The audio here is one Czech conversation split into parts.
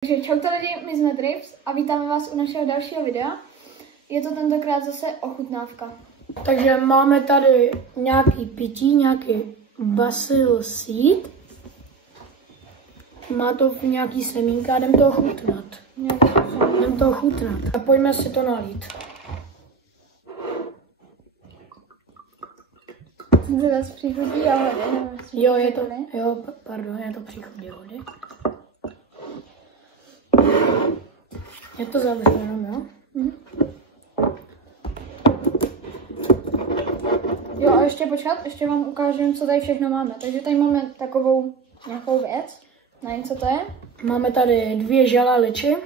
Takže čau lidi, my jsme Drips a vítáme vás u našeho dalšího videa. Je to tentokrát zase ochutnávka. Takže máme tady nějaký pití, nějaký basil seed. Má to nějaký semínka, jdem to ochutnat. A pojďme si to nalít. To zase příchutí jahody. Jo, je to příchutí jahody. Je to zavřeno, jo? Jo a ještě počkat, ještě vám ukážu, co tady všechno máme. Takže tady máme takovou nějakou věc. Nevím, co to je. Máme tady 2 žala liči.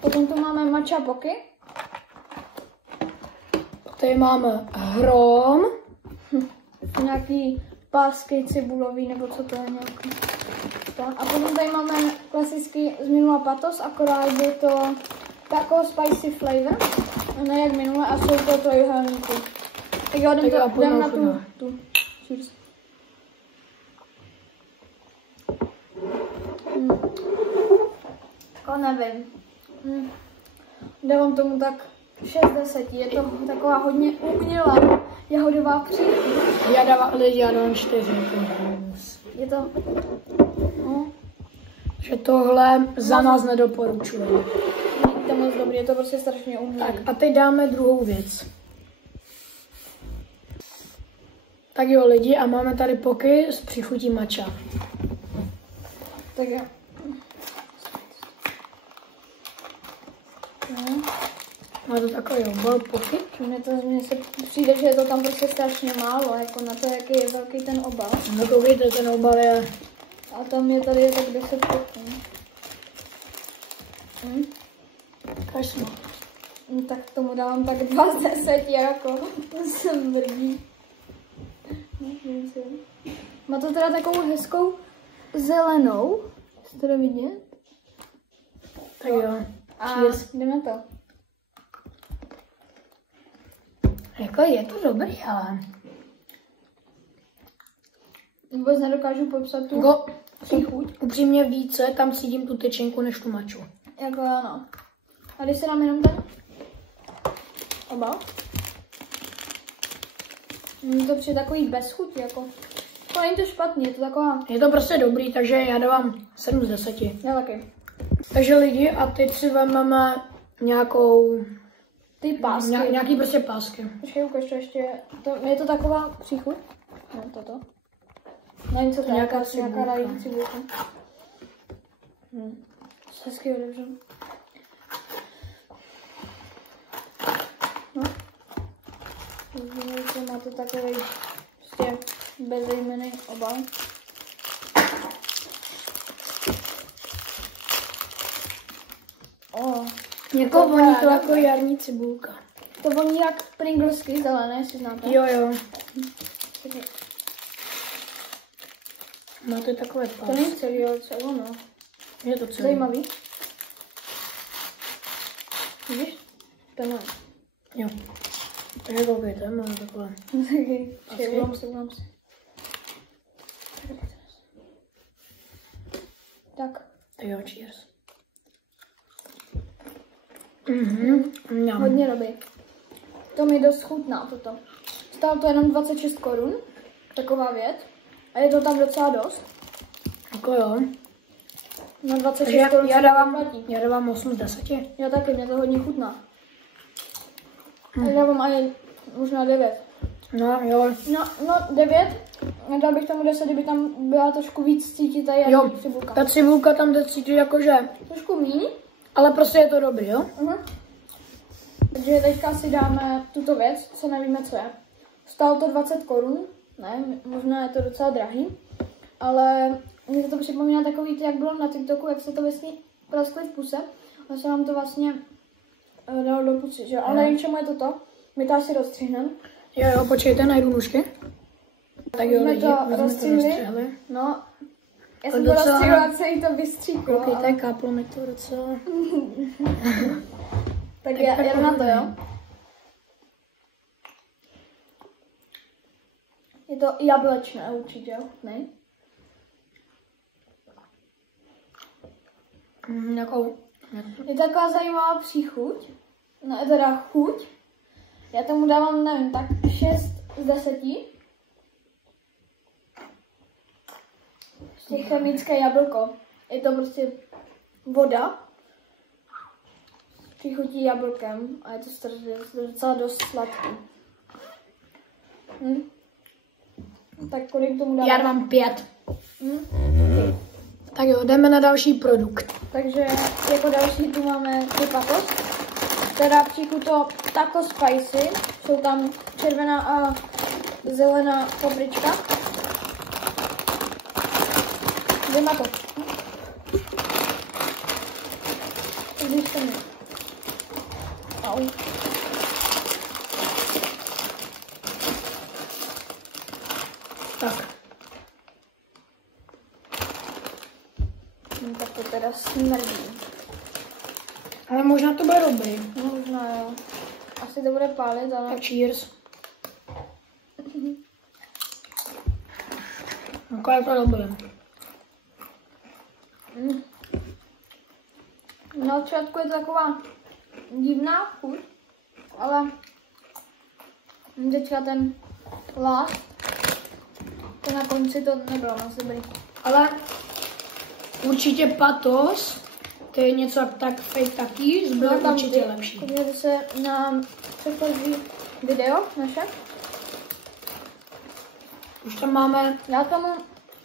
Potom tu máme matcha poky. Tady máme hrom. Nějaký pásky cibulový, nebo co to je nějaký. A potom tady máme klasický z minula patos, akorát je to takový spicy flavor, ne jak minule, a jsou to trojuhelníky. Tak jo, jdem na tu. Cheers. Nevím. Dávám tomu tak 6 z 10. Je to taková hodně umělá jahodová příchuť. Já dávám 4. Je to... No. Že tohle za nás nedoporučuji. Není to moc dobrý, je to prostě strašně umělý. Tak a teď dáme druhou věc. Tak jo lidi, a máme tady poky s příchutí matcha. Tak jo. Má to takový obal poky. Mně se přijde, že je to tam prostě strašně málo, jako na to, jaký je velký ten obal. No to vidíte, ten obal je... A tam je tady tak 10 poků. Kašlo. No, tak tomu dávám tak 2 z 10, jako to se mrdí. Má to teda takovou hezkou zelenou, jste to vidět? Tak jo. A jdeme to. Jako je to dobrý, ale... Vůbec nedokážu popsat tu příchuť. Upřímně více tam cítím tu tyčinku než tu matchu. Jako ano. A když se dám jenom ten obal. To přijde takový bez chuti, jako. To není to špatný, je to taková... Je to prostě dobrý, takže já dávám 7 z 10. Já taky. Takže lidi, a teď si vezmeme nějakou... Ty pásky. Nějaký prostě pásky. Počkej, ukaž to ještě. Je to taková příchuť? No, toto. Nevím, co to je. Nějaká cibulka. Hezky otevřu. No. Má to takový prostě bezejmenný obal. Někoho voní to jako jarní cibulka. To voní jak Pringlesky zelené, jestli znáte. Jo. Máte takové pásky. To není celý, jo, co ono. Je to celý. Zajímavý. Vidíš? Tenhle. Jo. Takže koukejte, máme takové. Uvolám si. Tak. Jo, cheers. Hodně dobrý. To mi dost chutná toto. Stálo to jenom 26 korun, taková věc. A je to tam docela dost. Jako jo. Na 26 korun já dávám 8 z 10. Já taky, mě to hodně chutná. Já dávám ani možná 9. No jo. No 9. Dal bych tomu 10, kdyby tam byla trošku víc cítit ta jarní cibulka. Ta cibulka tam jde cítit jakože... Trošku míň. Ale prostě je to dobrý, jo? Takže teďka si dáme tuto věc, co nevíme, co je. Stálo to 20 korun, ne, možná je to docela drahý, ale mě to připomíná takový, jak bylo na TikToku, jak se to vlastně praskli v puse, a se vám to vlastně dalo do pusy, že jo? Ale nevím, čemu je toto, my to asi rozstřihneme. Jo, počkejte, najdu nůžky. Tak jo, lidi, to rozstřihli. No, já jsem to rozstřihla, celý to vystříklo. Koukejte, káplo mi to docela. Tak já jdu na to, jo? Je to jablečné určitě, ne? Je taková zajímavá příchuť, no teda chuť. Já tomu dávám, nevím, tak 6 z 10. Ještě chemické jablko. Je to prostě voda. Přichutí jablkem a je to strašně, docela dost sladký. Tak kolik tomu dávám? Já dám 5. Tak jo, jdeme na další produkt. Takže jako další tu máme patos. Teda to taco spicy. Jsou tam červená a zelená paprička. Jdeme na to. Když se mi. Au. Tak. Tak to teda smrdí. Ale možná to bude dobrý. Možná jo. Asi to bude pálit, ale... Tak cheers. Jako je to dobré. Na začátku je to taková divná chuť, ale teďka ten last, to na konci to nebylo moc dobrý. Ale určitě patos, to je něco tak fake taky, zbyl určitě lepší. Podívejte se na předchozí video naše. Už tam máme Já tomu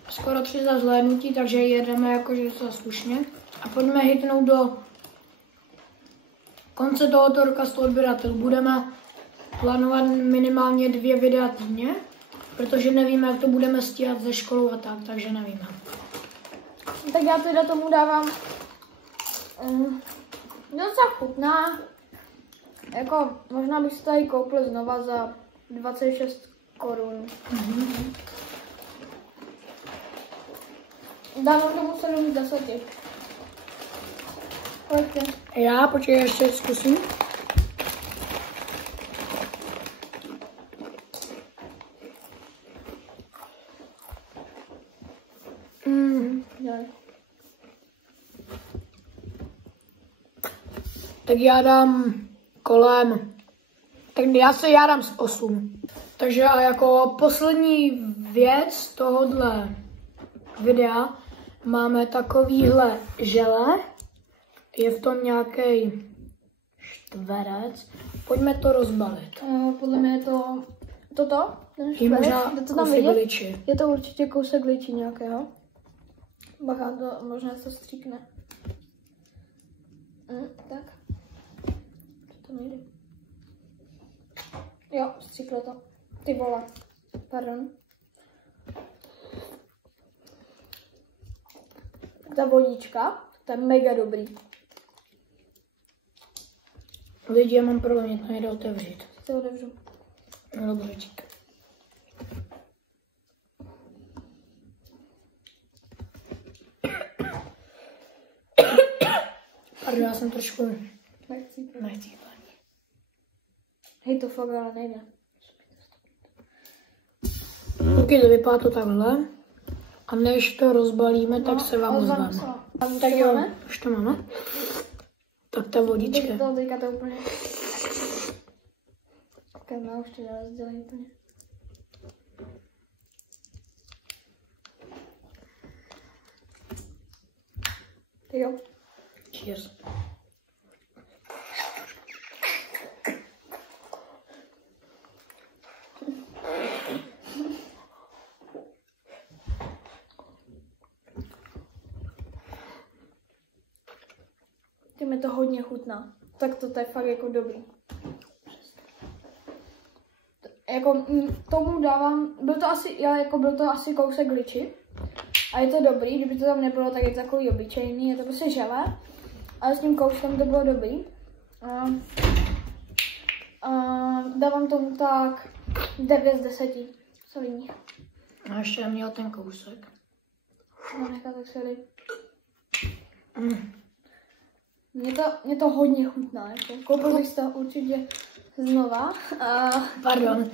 skoro 3 za zhlédnutí, takže jedeme jakože za slušně. A pojďme hitnout do konce tohoto roka 100 odběratel. Budeme plánovat minimálně 2 videa týdně, protože nevíme, jak to budeme stíhat ze školou a tak, takže nevíme. Tak já teda tomu dávám docela chutná. Jako možná bych si tady koupil znova za 26 korun. Dávám tomu 7 z 10. Pojďte. Já počkej, ještě zkusím. Tak já dám kolem, tak já dám z 8. Takže a jako poslední věc tohohle videa máme takovýhle žele. Je v tom nějaký čtverec. Pojďme to rozbalit. Podle mě je to toto. Je možná kousek liči. Je to určitě kousek liči nějakého. Bacha, to možná se stříkne. Tak. To nejde. Jo, stříklo to. Ty vole. Pardon. Ta vodička, to je mega dobrý. Lidi, já mám problém, to nejde otevřít. To otevřu. No dobře, dík. Pardon, já jsem trošku nechcípaný. Hej, to fakt ale nejde. Ok, to vypadá to takhle. A než to rozbalíme, tak se vám ozveme. Tak jo, už to máme. Tak ta vodička. Teďka to úplně... Kamera už to nerozdělí úplně. Ty jo. Cheers. Tím to hodně chutná. Tak to je fakt jako dobrý. Jako tomu dávám, byl to asi kousek liči. A je to dobrý, kdyby to tam nebylo, tak je to takový obyčejný, je to prostě želé. Ale s tím kouskem to bylo dobrý. Dávám tomu tak 9 z 10. Solidních. A ještě měl ten kousek. No nechá tak celý. Mě to hodně chutná, jako. Koupil bych to určitě znova. Pardon.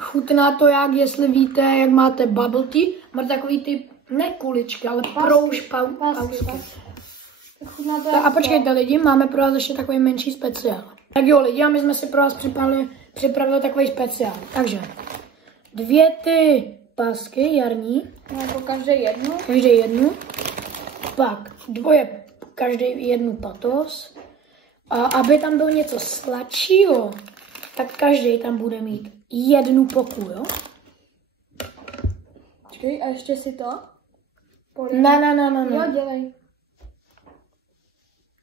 Chutná to jak, jestli víte, jak máte bubble tea. Máte takový typ, ne kuličky, ale pausky. Chutná to A počkejte lidi, máme pro vás ještě takový menší speciál. Tak jo lidi, a my jsme si pro vás připravili takový speciál. Takže 2 ty pásky jarní. Jako každý jednu. Každý jednu. Pak 2, každý jednu patos. A aby tam bylo něco sladšího, tak každý tam bude mít 1 poku, jo? Počkej, a ještě si to? Ne. Jo, dělej.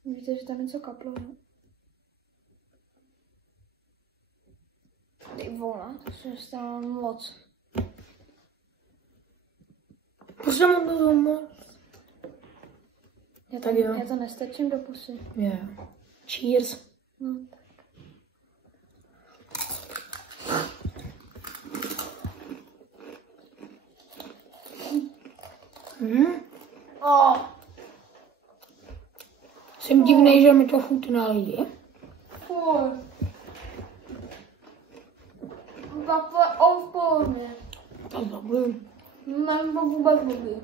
Víte, že tam něco kaplo, ne? Ty vole, to se stalo moc. Už tam bylo moc. Já to nestačím do pusy. Yeah. Cheers. No, tak. Jsem divnej, že mi to chutná lidi. Fuj. Takhle odporně. To dobrý. Mám to vůbec dobrý.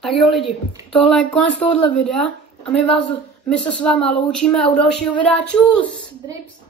Tak jo lidi, tohle je konec tohohle videa a my se s váma loučíme a u dalšího videa čus! Drips.